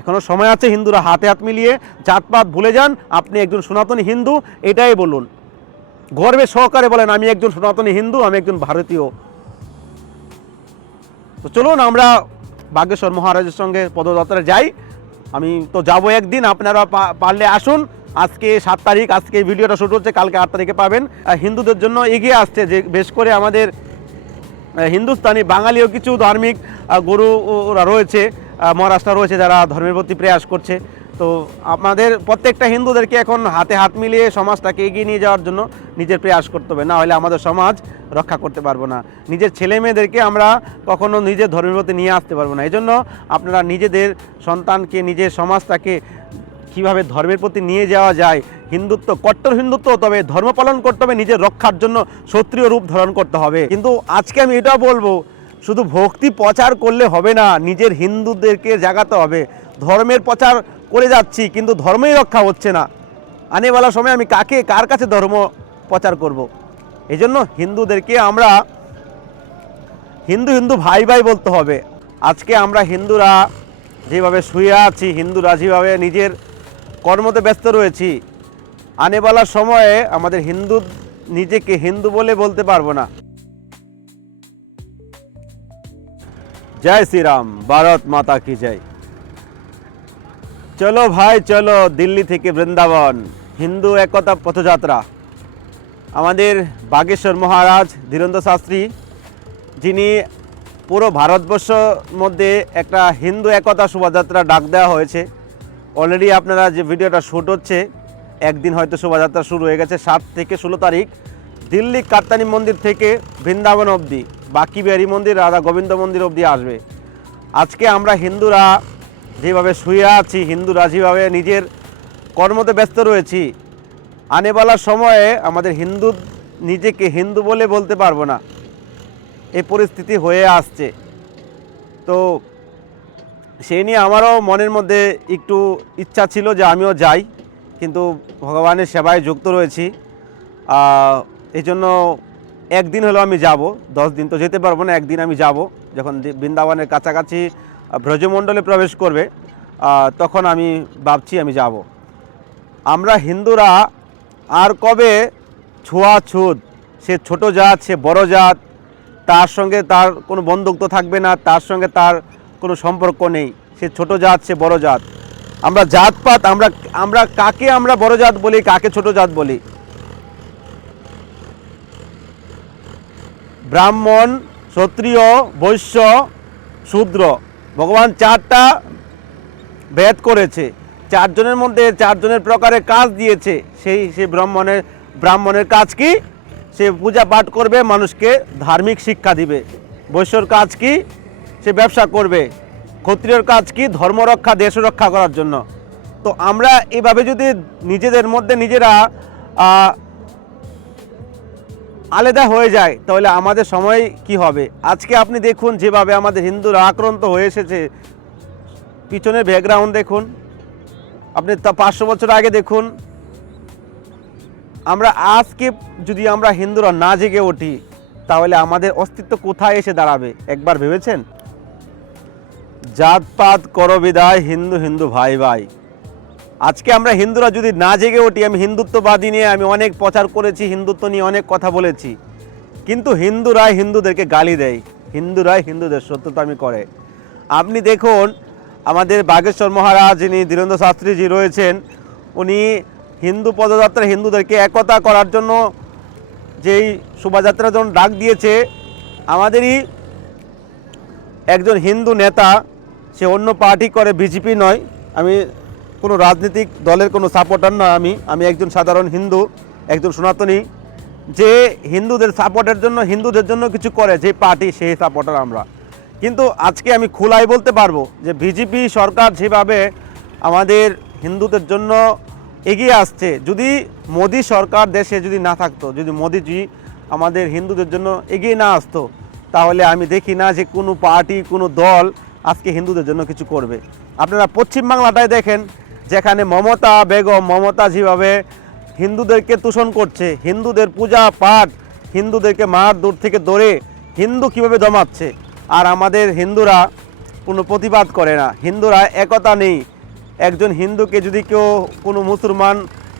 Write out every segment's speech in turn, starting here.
এখনও সময় আছে হিন্দুরা হাতে হাত মিলিয়ে জাতপাত ভুলে যান। আপনি একজন সনাতনী হিন্দু এটাই বলুন। গর্বে সহকারে বলেন আমি একজন সনাতনী হিন্দু আমি একজন ভারতীয়। তো চলুন আমরা বাগেশ্বর মহারাজের সঙ্গে পদযাত্রায় যাই। আমি তো যাব একদিন আপনারা পারলে আসুন। আজকে সাত তারিখ আজকে ভিডিওটা শুরু হচ্ছে কালকে আট তারিখে পাবেন। হিন্দুদের জন্য এগিয়ে আসছে যে বেশ করে আমাদের হিন্দুস্তানি বাঙালিও কিছু ধার্মিক আহ, গুরু ওরা রয়েছে। মহারাষ্ট্র রয়েছে যারা ধর্মের প্রতি প্রয়াস করছে। তো আমাদের প্রত্যেকটা হিন্দুদেরকে এখন হাতে হাত মিলিয়ে সমাজটাকে এগিয়ে নিয়ে যাওয়ার জন্য নিজের প্রয়াস করতে হবে। না হলে আমাদের সমাজ রক্ষা করতে পারব না। নিজের ছেলে মেয়েদেরকে আমরা কখনো নিজের ধর্মের প্রতি নিয়ে আসতে পারব না। এই জন্য আপনারা নিজেদের সন্তানকে, নিজের সমাজটাকে কীভাবে ধর্মের প্রতি নিয়ে যাওয়া যায়, হিন্দুত্ব, কট্টর হিন্দুত্ব, তবে ধর্ম পালন করতে হবে, নিজের রক্ষার জন্য ক্ষত্রিয় রূপ ধারণ করতে হবে। কিন্তু আজকে আমি এটা বলব শুধু ভক্তি প্রচার করলে হবে না, নিজের হিন্দুদেরকে জাগাতে হবে। ধর্মের প্রচার করে যাচ্ছি, কিন্তু ধর্মই রক্ষা হচ্ছে না। আনেওয়ালা সময় আমি কাকে, কার কাছে ধর্ম প্রচার করব। এই জন্য হিন্দুদেরকে আমরা হিন্দু হিন্দু ভাই ভাই বলতে হবে। আজকে আমরা হিন্দুরা যেভাবে শুয়ে আছি, হিন্দুরা যেভাবে নিজের কর্মতে ব্যস্ত রয়েছি আনেবালার সময়ে আমাদের হিন্দু নিজেকে হিন্দু বলে বলতে পারব না। জয় শ্রীরাম, ভারত মাতা কি জয়। চলো ভাই, চলো দিল্লি থেকে বৃন্দাবন, হিন্দু একতা পথযাত্রা। আমাদের বাগেশ্বর মহারাজ ধীরেন্দ্র শাস্ত্রী, যিনি পুরো ভারতবর্ষ মধ্যে একটা হিন্দু একতা শোভাযাত্রা ডাক দেওয়া হয়েছে। অলরেডি আপনারা যে ভিডিওটা শ্যুট হচ্ছে, একদিন হয়তো শোভাযাত্রা শুরু হয়ে গেছে, সাত থেকে ষোলো তারিখ, দিল্লি কাত্তানি মন্দির থেকে বৃন্দাবন অবধি। বাকি বিহারী মন্দির, রাধা গোবিন্দ মন্দির অবধি আসবে। আজকে আমরা হিন্দুরা যেভাবে শুয়ে আছি, হিন্দুরা যেভাবে নিজের কর্মতে ব্যস্ত রয়েছি আনেবালার সময়ে আমাদের হিন্দু নিজেকে হিন্দু বলে বলতে পারব না। এই পরিস্থিতি হয়ে আসছে। তো সেই নিয়ে আমারও মনের মধ্যে একটু ইচ্ছা ছিল যে আমিও যাই, কিন্তু ভগবানের সেবায় যুক্ত রয়েছি। এই জন্য একদিন হলেও আমি যাব, দশ দিন তো যেতে পারব না, একদিন আমি যাব, যখন বৃন্দাবনের কাছাকাছি ব্রজমণ্ডলে প্রবেশ করবে তখন আমি ভাবছি আমি যাব। আমরা হিন্দুরা আর কবে ছোঁয়াছুত সে ছোট জাত, সে বড় জাত, তার সঙ্গে তার কোনো বন্ধুত্ব থাকবে না, তার সঙ্গে তার কোনো সম্পর্ক নেই, সে ছোট জাত, সে বড় জাত। আমরা জাতপাত, আমরা আমরা কাকে আমরা বড় জাত বলি, কাকে ছোট জাত বলি? ব্রাহ্মণ, ক্ষত্রিয়, বৈশ্য, শূদ্র। ভগবান চারটা ভেদ করেছে। চারজনের মধ্যে চারজনের প্রকারে কাজ দিয়েছে। সেই সেই ব্রাহ্মণের ব্রাহ্মণের কাজ কি? সে পূজা পাঠ করবে, মানুষকে ধার্মিক শিক্ষা দিবে। বৈশ্যর কাজ কি? সে ব্যবসা করবে। ক্ষত্রিয়র কাজ কি? ধর্ম রক্ষা, দেশ রক্ষা করার জন্য। তো আমরা এভাবে যদি নিজেদের মধ্যে নিজেরা আলাদা হয়ে যায়, তাহলে আমাদের সময় কি হবে? আজকে আপনি দেখুন যেভাবে আমাদের হিন্দুরা আক্রান্ত হয়ে এসেছে। পিছনের ব্যাকগ্রাউন্ড দেখুন। আপনি তা পাঁচশো বছর আগে দেখুন। আমরা আজকে যদি আমরা হিন্দুরা না জেগে উঠি, তাহলে আমাদের অস্তিত্ব কোথায় এসে দাঁড়াবে? একবার ভেবেছেন? জাতপাত করো বিদায়, হিন্দু হিন্দু ভাই ভাই। আজকে আমরা হিন্দুরা যদি না জেগে উঠি আমি হিন্দুত্ববাদী নিয়ে আমি অনেক প্রচার করেছি, হিন্দুত্ব নিয়ে অনেক কথা বলেছি। কিন্তু হিন্দুরাই হিন্দুদেরকে গালি দেয়। হিন্দুরাই হিন্দুদের শত্রুতামি করে। আপনি দেখুন, আমাদের বাগেশ্বর মহারাজ যিনি ধীরেন্দ্র শাস্ত্রীজি রয়েছেন, উনি হিন্দু পদযাত্রা হিন্দুদেরকে একতা করার জন্য যেই শোভাযাত্রার জন্য ডাক দিয়েছে, আমাদেরই একজন হিন্দু নেতা, সে অন্য পার্টি করে, বিজেপি নয়। আমি কোনো রাজনৈতিক দলের কোনো সাপোর্টার না আমি। আমি একজন সাধারণ হিন্দু, একজন সনাতনী। যে হিন্দুদের সাপোর্টের জন্য, হিন্দুদের জন্য কিছু করে, যে পার্টি সেই সাপোর্টার আমরা। কিন্তু আজকে আমি খোলাই বলতে পারব যে বিজেপি সরকার যেভাবে আমাদের হিন্দুদের জন্য এগিয়ে আসছে, যদি মোদী সরকার দেশে যদি না থাকতো, যদি মোদিজি আমাদের হিন্দুদের জন্য এগিয়ে না আসতো, তাহলে আমি দেখি না যে কোনো পার্টি কোনো দল আজকে হিন্দুদের জন্য কিছু করবে। আপনারা পশ্চিমবাংলাটায় দেখেন যেখানে মমতা বেগম, মমতা যেভাবে হিন্দুদেরকে দূষণ করছে, হিন্দুদের পূজা পাঠ, হিন্দুদেরকে মার দূর থেকে দৌড়ে হিন্দু কীভাবে জমাচ্ছে? আর আমাদের হিন্দুরা কোনো প্রতিবাদ করে না। হিন্দুরা একতা নেই। একজন হিন্দুকে যদি কেউ কোনো মুসলমান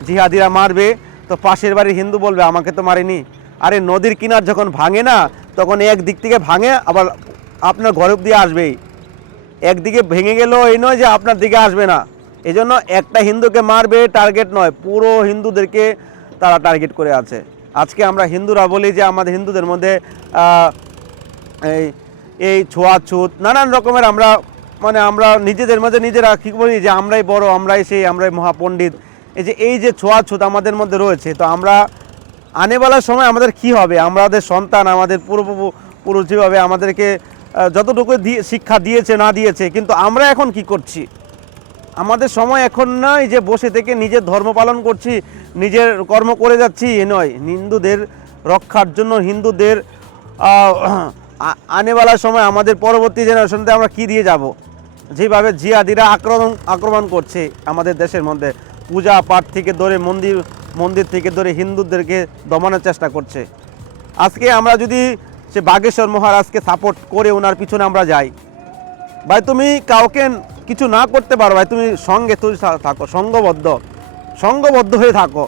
জিহাদিরা মারবে, তো পাশের বাড়ির হিন্দু বলবে, আমাকে তো মারেনি। আরে নদীর কিনার যখন ভাঙে না, তখন এক দিক থেকে ভাঙে, আবার আপনার ঘর দিয়ে আসবেই। একদিকে ভেঙে গেলেও এই নয় যে আপনার দিকে আসবে না। এই জন্য একটা হিন্দুকে মারবে টার্গেট নয়, পুরো হিন্দুদেরকে তারা টার্গেট করে আছে। আজকে আমরা হিন্দুরা বলি যে আমাদের হিন্দুদের মধ্যে এই এই ছোঁয়াছুত, নানান রকমের আমরা মানে আমরা নিজেদের মধ্যে নিজেরা কী বলি যে আমরাই বড়, আমরাই সেই, আমরাই মহাপণ্ডিত। এই যে এই যে ছোঁয়াছুত আমাদের মধ্যে রয়েছে, তো আমরা আনেবেলার সময় আমাদের কি হবে? আমাদের সন্তান, আমাদের পুরুষ যেভাবে আমাদেরকে যতটুকু দিয়ে শিক্ষা দিয়েছে, না দিয়েছে, কিন্তু আমরা এখন কি করছি? আমাদের সময় এখন নয় যে বসে থেকে নিজের ধর্ম পালন করছি নিজের কর্ম করে যাচ্ছি এ নয়। হিন্দুদের রক্ষার জন্য হিন্দুদের আহ, আ- সময় আমাদের পরবর্তী জেনারেশনতে আমরা কি দিয়ে যাব? যেভাবে জিয়াদিরা আক্রমণ আক্রমণ করছে আমাদের দেশের মধ্যে। পূজা পাঠ থেকে ধরে মন্দির মন্দির থেকে ধরে হিন্দুদেরকে দমানোর চেষ্টা করছে। আজকে আমরা যদি সে বাগেশ্বর মহারাজকে সাপোর্ট করে ওনার পিছনে আমরা যাই। ভাই তুমি কাউকে কিছু না করতে পারো ভাই, তুমি সঙ্গে তুই থাকো, সঙ্গবদ্ধ সঙ্গবদ্ধ হয়ে থাকো।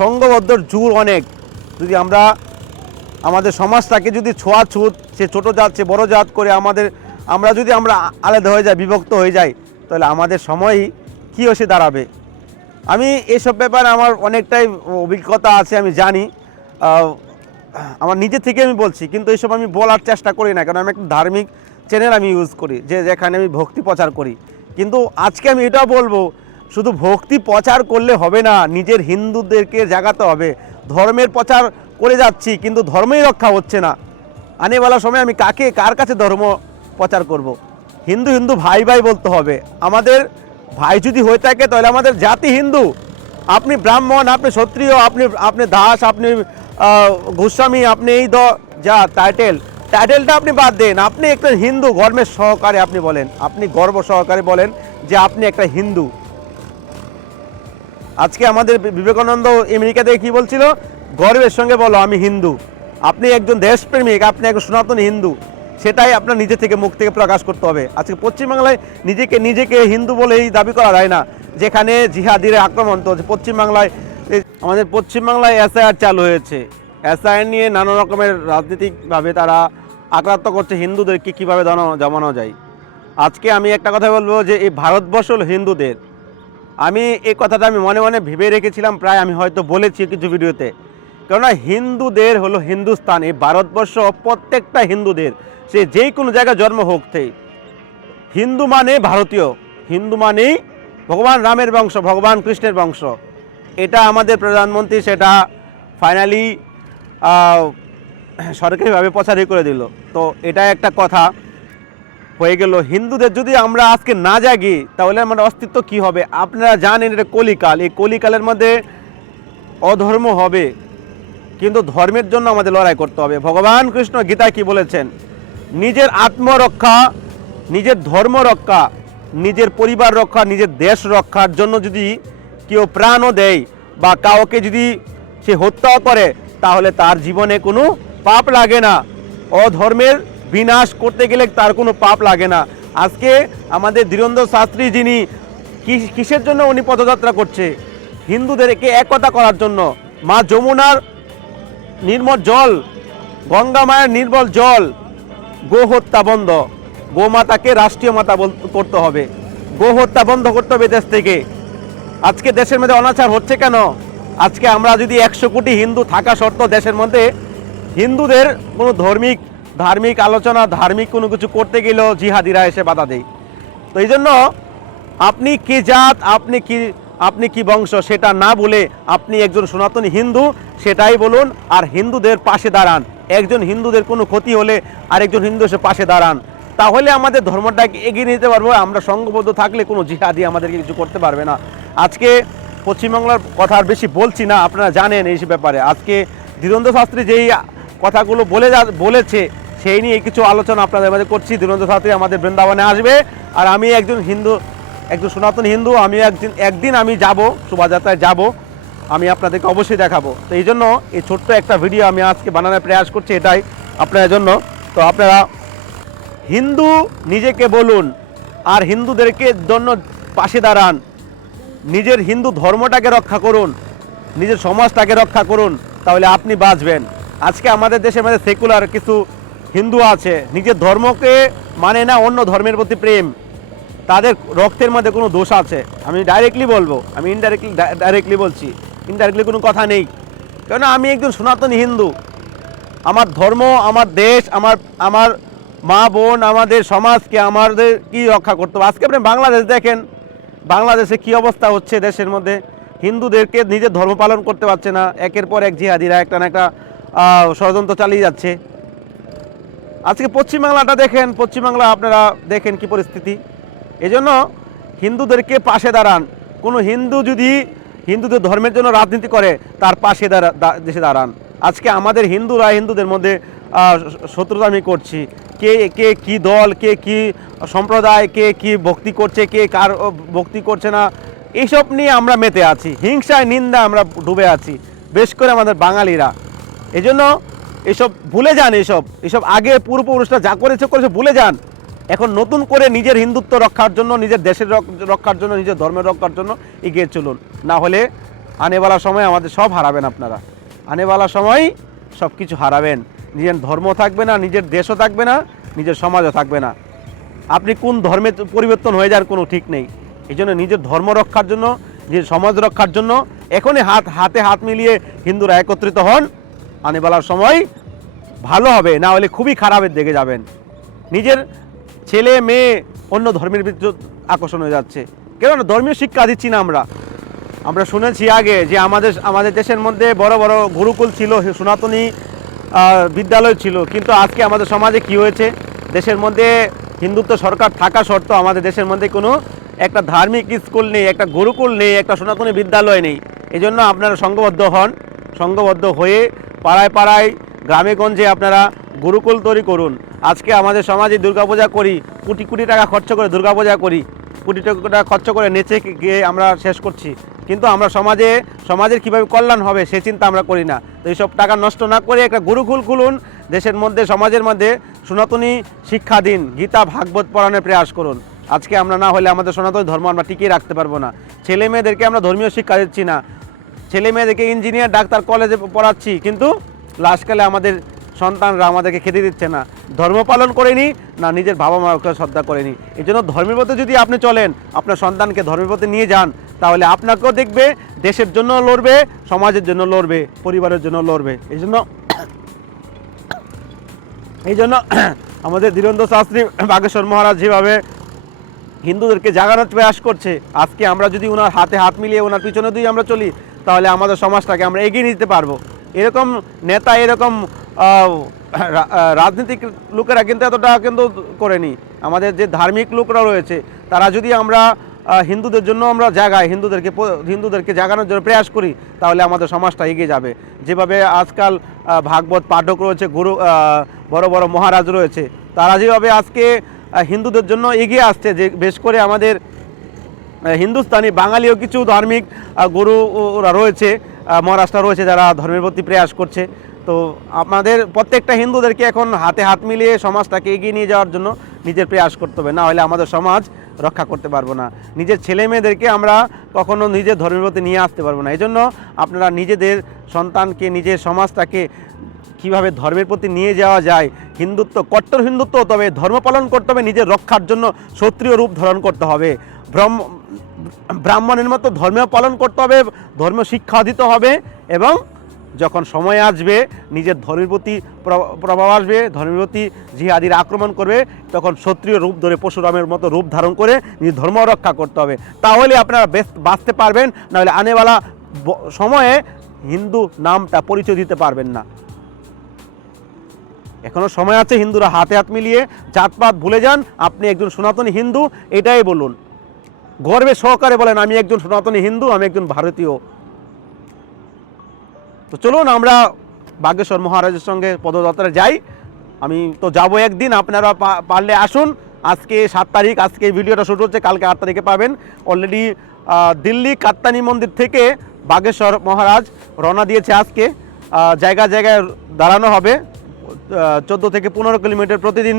সঙ্গবদ্ধর জোর অনেক। যদি আমরা আমাদের সমাজটাকে যদি ছোঁয়াছুত, সে ছোটো জাত, সে বড় জাত করে আমাদের, আমরা যদি আমরা আলাদা হয়ে যাই, বিভক্ত হয়ে যাই, তাহলে আমাদের সময়ই কী এসে দাঁড়াবে? আমি এসব ব্যাপারে আমার অনেকটাই অভিজ্ঞতা আছে, আমি জানি। আমার নিজে থেকে আমি বলছি, কিন্তু এইসব আমি বলার চেষ্টা করি না কারণ আমি একটা ধার্মিক চ্যানেল আমি ইউজ করি, যে যেখানে আমি ভক্তি প্রচার করি। কিন্তু আজকে আমি এটাও বলব, শুধু ভক্তি প্রচার করলে হবে না, নিজের হিন্দুদেরকে জাগাতে হবে। ধর্মের প্রচার করে যাচ্ছি, কিন্তু ধর্মই রক্ষা হচ্ছে না। আনেওয়ালা সময় আমি কাকে, কার কাছে ধর্ম প্রচার করব। হিন্দু হিন্দু, ভাই ভাই বলতে হবে। আমাদের ভাই যদি হয়ে থাকে, তাহলে আমাদের জাতি হিন্দু। আপনি ব্রাহ্মণ, আপনি ক্ষত্রিয়, আপনি আপনি দাস, আপনি গোস্বামী, আপনি এই দ, যা টাইটেল টাইটেলটা আপনি বাদ দেন। আপনি একটা হিন্দু, গর্বের সহকারে আপনি বলেন। আপনি গর্ব সহকারে বলেন যে আপনি একটা হিন্দু। আজকে আমাদের বিবেকানন্দ আমেরিকা থেকে কি বলছিল? গর্বের সঙ্গে বলো, আমি হিন্দু। আপনি একজন দেশপ্রেমিক, আপনি একজন সনাতনী হিন্দু। সেটাই আপনার নিজে থেকে মুখ থেকে প্রকাশ করতে হবে। আজকে পশ্চিমবাংলায় নিজেকে নিজেকে হিন্দু বলেই দাবি করা যায় না। যেখানে জিহাদিরে আক্রমণ তো পশ্চিমবাংলায় আমাদের পশ্চিমবাংলায় এসআইআর চালু হয়েছে। এসআইআর নিয়ে নানা রকমের রাজনৈতিকভাবে তারা আক্রান্ত করছে হিন্দুদেরকে কীভাবে জমানো যায়? আজকে আমি একটা কথা বলব যে এই ভারতবর্ষ হিন্দুদের, আমি এই কথাটা আমি মনে মনে ভেবে রেখেছিলাম, প্রায় আমি হয়তো বলেছি কিছু ভিডিওতে। কেননা হিন্দুদের হলো হিন্দুস্তান, এই ভারতবর্ষ প্রত্যেকটা হিন্দুদের, সে যেই কোনো জায়গায় জন্ম হোক হিন্দু মানে ভারতীয়, হিন্দু মানেই ভগবান রামের বংশ, ভগবান কৃষ্ণের বংশ। এটা আমাদের প্রধানমন্ত্রী সেটা ফাইনালি সরকারিভাবে প্রচারই করে দিল। তো এটা একটা কথা। হয়ে গেল। হিন্দুদের যদি আমরা আজকে না জাগি, তাহলে আমার অস্তিত্ব কি হবে? আপনারা জানেন এটা কলিকাল। এই কলিকালের মধ্যে অধর্ম হবে। কিন্তু ধর্মের জন্য আমাদের লড়াই করতে হবে। ভগবান কৃষ্ণ গীতায় কি বলেছেন? নিজের আত্মরক্ষা, নিজের ধর্ম রক্ষা, নিজের পরিবার রক্ষা, নিজের দেশ রক্ষার জন্য যদি কেউ প্রাণও দেয় বা কাউকে যদি সে হত্যা করে তাহলে তার জীবনে কোনো পাপ লাগে না। অধর্মের বিনাশ করতে গেলে তার কোনো পাপ লাগে না। আজকে আমাদের ধীরেন্দ্র শাস্ত্রী যিনি কিসের জন্য উনি পদযাত্রা করছে? হিন্দুদেরকে একতা করার জন্য। মা যমুনার নির্মল জল, গঙ্গা মায়ের নির্মল জল, গো হত্যা বন্ধ। গোমাতাকে রাষ্ট্রীয় মাতা করতে হবে। গো হত্যা বন্ধ করতে হবে দেশ থেকে। আজকে দেশের মধ্যে অনাচার হচ্ছে কেন? আজকে আমরা যদি একশো কোটি হিন্দু থাকা সত্ত্বেও দেশের মধ্যে হিন্দুদের কোনো ধর্মিক, ধার্মিক আলোচনা, ধার্মিক কোনো কিছু করতে গেলেও জিহাদিরা এসে বাধা দেয়। তো এই জন্য আপনি কি জাত, আপনি কি আপনি কি বংশ সেটা না বলে আপনি একজন সনাতনী হিন্দু, সেটাই বলুন আর হিন্দুদের পাশে দাঁড়ান। একজন হিন্দুদের কোনো ক্ষতি হলে আরেকজন হিন্দু এসে পাশে দাঁড়ান। তাহলে আমাদের ধর্মটাকে এগিয়ে নিতে পারব, আমরা সঙ্গবদ্ধ থাকলে কোনো জিহাদি আমাদেরকে কিছু করতে পারবে না। আজকে পশ্চিমবাংলার কথা আর বেশি বলছি না, আপনারা জানেন এই ব্যাপারে। আজকে ধীরেন্দ্র শাস্ত্রী যেই কথাগুলো বলে বলেছে, সেই নিয়ে কিছু আলোচনা আপনাদের মধ্যে করছি। ধীরেন্দ্র শাস্ত্রী আমাদের বৃন্দাবনে আসবে, আর আমি একজন হিন্দু, একজন সনাতন হিন্দু, আমি একদিন একদিন আমি যাব, শোভাযাত্রায় যাব, আমি আপনাদেরকে অবশ্যই দেখাবো। তো এই জন্য এই ছোট্ট একটা ভিডিও আমি আজকে বানানোর প্রয়াস করছি, এটাই আপনাদের জন্য। তো আপনারা হিন্দু নিজেকে বলুন, আর হিন্দুদেরকে জন্য পাশে দাঁড়ান। নিজের হিন্দু ধর্মটাকে রক্ষা করুন, নিজের সমাজটাকে রক্ষা করুন, তাহলে আপনি বাঁচবেন। আজকে আমাদের দেশের মধ্যে সেকুলার কিছু হিন্দু আছে, নিজের ধর্মকে মানে না অন্য ধর্মের প্রতি প্রেম। তাদের রক্তের মধ্যে কোনো দোষ আছে। আমি ডাইরেক্টলি বলব, আমি ইনডাইরেক্টলি ডাইরেক্টলি বলছি ইনডাইরেক্টলি কোনো কথা নেই। কেন আমি একজন সনাতন হিন্দু। আমার ধর্ম, আমার দেশ, আমার আমার মা বোন, আমাদের সমাজকে আমাদের কি রক্ষা করতে হবে? আজকে আপনি বাংলাদেশ দেখেন বাংলাদেশে কি অবস্থা হচ্ছে দেশের মধ্যে? হিন্দুদেরকে নিজের ধর্ম পালন করতে পারছে না, একের পর এক জিহাদিরা একটা না একটা ষড়যন্ত্র চালিয়ে যাচ্ছে। আজকে পশ্চিমবাংলাটা দেখেন, পশ্চিমবাংলা আপনারা দেখেন কি পরিস্থিতি। এজন্য হিন্দুদেরকে পাশে দাঁড়ান। কোনো হিন্দু যদি হিন্দুদের ধর্মের জন্য রাজনীতি করে, তার পাশে দাঁড়া দেশে দাঁড়ান। আজকে আমাদের হিন্দুরা হিন্দুদের মধ্যে শত্রুতা আমি করছি। কে কে কি দল, কে কি সম্প্রদায়, কে কি ভক্তি করছে, কে কার ভক্তি করছে না এইসব নিয়ে আমরা মেতে আছি। হিংসায় নিন্দা আমরা ডুবে আছি, বেশ করে আমাদের বাঙালিরা। এই জন্য এসব ভুলে যান এসব। এসব আগে পূর্বপুরুষরা যা করেছে করেছে, ভুলে যান। এখন নতুন করে নিজের হিন্দুত্ব রক্ষার জন্য, নিজের দেশের রক- রক্ষার জন্য, নিজের ধর্মের রক্ষার জন্য এগিয়ে চলুন। না হলে আনেওয়ালা সময় আমাদের সব হারাবেন আপনারা। আনেওয়ালা সময় সব কিছু হারাবেন। নিজের ধর্ম থাকবে না, নিজের দেশও থাকবে না, নিজের সমাজও থাকবে না। আপনি কোন ধর্মে পরিবর্তন হয়ে যান কোনো ঠিক নেই। এই জন্য নিজের ধর্ম রক্ষার জন্য, নিজের সমাজ রক্ষার জন্য এখনই হাত, হাতে হাত মিলিয়ে হিন্দুরা একত্রিত হন। আনেবেলার সময় ভালো হবে, না হলে খুবই খারাপের দিকে যাবেন। নিজের ছেলে, মেয়ে অন্য ধর্মের বিদ্যুৎ আকর্ষণ হয়ে যাচ্ছে। কেন ধর্মীয় শিক্ষা দিচ্ছি না আমরা। আমরা শুনেছি আগে যে আমাদের আমাদের দেশের মধ্যে বড় বড় গুরুকুল ছিল সনাতনী বিদ্যালয় ছিল, কিন্তু আজকে আমাদের সমাজে কি হয়েছে? দেশের মধ্যে হিন্দুত্ব সরকার থাকা সত্ত্বেও আমাদের দেশের মধ্যে কোনো একটা ধার্মিক স্কুল নেই, একটা গুরুকুল নেই, একটা সনাতনী বিদ্যালয় নেই। এই জন্য আপনারা সংঘবদ্ধ হন সংঘবদ্ধ হয়ে পাড়ায় পাড়ায় গ্রামে গঞ্জে আপনারা গুরুকুল তৈরি করুন। আজকে আমাদের সমাজে দুর্গাপূজা করি, কোটি কোটি টাকা খরচ করে দুর্গাপূজা করি কোটি টাকা খরচ করে নেচে গিয়ে আমরা শেষ করছি। কিন্তু আমরা সমাজে, সমাজের কীভাবে কল্যাণ হবে সে চিন্তা আমরা করি না। তো এইসব টাকা নষ্ট না করে একটা গুরুকুল খুলুন, দেশের মধ্যে, সমাজের মধ্যে সনাতনী শিক্ষা দিন গীতা, ভাগবত পড়ানোর প্রয়াস করুন। আজকে আমরা না হলে আমাদের সনাতনী ধর্ম আমরা টিকিয়ে রাখতে পারব না। ছেলে মেয়েদেরকে আমরা ধর্মীয় শিক্ষা দিচ্ছি না। ছেলে মেয়েদেরকে ইঞ্জিনিয়ার, ডাক্তার, কলেজে পড়াচ্ছি, কিন্তু লাস্টকালে আমাদের সন্তানরা আমাদেরকে খেতে দিচ্ছে না। ধর্ম পালন করেনি না নিজের বাবা মাকে শ্রদ্ধা করেনি। এই জন্য ধর্মের পথে যদি আপনি চলেন, আপনার সন্তানকে ধর্মের পথে নিয়ে যান তাহলে আপনাকেও দেখবে, দেশের জন্য লড়বে, সমাজের জন্য লড়বে, পরিবারের জন্য লড়বে। এই জন্য এই জন্য আমাদের ধীরেন্দ্র শাস্ত্রী বাগেশ্বর মহারাজ যেভাবে হিন্দুদেরকে জাগানোর প্রয়াস করছে, আজকে আমরা যদি ওনার হাতে হাত মিলিয়ে ওনার পিছনে দিয়ে আমরা চলি, তাহলে আমাদের সমাজটাকে আমরা এগিয়ে নিতে পারব। এরকম নেতা, এরকম রাজনৈতিক লোকেরা কিন্তু এতটা কিন্তু করেনি। আমাদের যে ধার্মিক লোকরা রয়েছে, তারা যদি আমরা হিন্দুদের জন্য আমরা জাগাই হিন্দুদেরকে হিন্দুদেরকে জাগানোর জন্য প্রয়াস করি তাহলে আমাদের সমাজটা এগিয়ে যাবে। যেভাবে আজকাল ভাগবত পাঠক রয়েছে গুরু বড় বড় মহারাজ রয়েছে তারা যেভাবে আজকে হিন্দুদের জন্য এগিয়ে আসছে যে বেশ করে আমাদের হিন্দুস্তানি বাঙালিও কিছু ধার্মিক আহ, গুরু ওরা রয়েছে মহারাষ্ট্র রয়েছে যারা ধর্মের প্রতি প্রয়াস করছে। তো আমাদের প্রত্যেকটা হিন্দুদেরকে এখন হাতে হাত মিলিয়ে সমাজটাকে এগিয়ে নিয়ে যাওয়ার জন্য নিজের প্রয়াস করতে হবে না হলে আমাদের সমাজ রক্ষা করতে পারব না। নিজের ছেলে মেয়েদেরকে আমরা কখনো নিজের ধর্মের প্রতি নিয়ে আসতে পারব না। এই জন্য আপনারা নিজেদের সন্তানকে, নিজের সমাজটাকে কীভাবে ধর্মের প্রতি নিয়ে যাওয়া যায়, হিন্দুত্ব, কট্টর হিন্দুত্ব তবে ধর্ম পালন করতে হবে, নিজের রক্ষার জন্য ক্ষত্রিয় রূপ ধারণ করতে হবে। ব্রহ্ম, ব্রাহ্মণের মতো ধর্মীয় পালন করতে হবে, ধর্ম শিক্ষা দিতে হবে এবং যখন সময় আসবে, নিজের ধর্মের প্রতি প্র- প্রভাব আসবে, ধর্মের প্রতি জিহাদির আক্রমণ করবে, তখন ক্ষত্রিয় রূপ ধরে পশুরামের মতো রূপ ধারণ করে নিজের ধর্ম রক্ষা করতে হবে। তাহলে আপনারা বাঁচতে পারবেন, নাহলে আনেওয়ালা সময়ে হিন্দু নামটা পরিচয় দিতে পারবেন না। এখনও সময় আছে হিন্দুরা হাতে হাত মিলিয়ে জাতপাত ভুলে যান, আপনি একজন সনাতনী হিন্দু, এটাই বলুন। গর্বে সহকারে বলেন, আমি একজন সনাতনী হিন্দু, আমি একজন ভারতীয়। তো চলুন আমরা বাগেশ্বর মহারাজের সঙ্গে পদযাত্রায় যাই। আমি তো যাব একদিন আপনারা পারলে আসুন। আজকে সাত তারিখ আজকে ভিডিওটা শুরু হচ্ছে কালকে আট তারিখে পাবেন। অলরেডি দিল্লি কাত্তানি মন্দির থেকে বাগেশ্বর মহারাজ রওনা দিয়েছে আজকে। আহ, জায়গায় দাঁড়ানো হবে। চোদ্দ থেকে পনেরো কিলোমিটার প্রতিদিন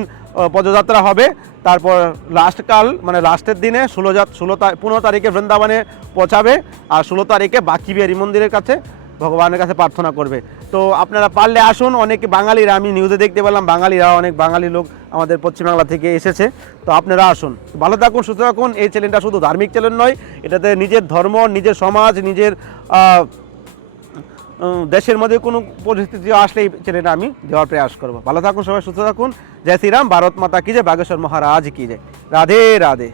পদযাত্রা হবে। তারপর লাস্ট কাল মানে লাস্টের দিনে ষোলো ষোলো পনেরো তারিখে বৃন্দাবনে পৌঁছাবে। আর ষোলো তারিখে বাকি বিহারী মন্দিরের কাছে। ভগবানের কাছে প্রার্থনা করবে। তো আপনারা পারলে আসুন, অনেক বাঙালিরা, আমি নিউজে দেখতে পেলাম, বাঙালিরা, অনেক বাঙালি লোক আমাদের পশ্চিমবাংলা থেকে এসেছে। তো আপনারা আসুন। ভালো থাকুন, সুস্থ থাকুন, এই চ্যানেলটা শুধু ধার্মিক চ্যানেল নয়, এটাতে নিজের ধর্ম, নিজের সমাজ, নিজের দেশের মধ্যে কোনো পরিস্থিতি আসলে এই চ্যানেলটা আমি দেওয়ার প্রয়াস করব। ভালো থাকুন সবাই, সুস্থ থাকুন। জয় শ্রীরাম, ভারত মাতা কি জয়, বাগেশ্বর মহারাজ কি জয়। রাধে রাধে।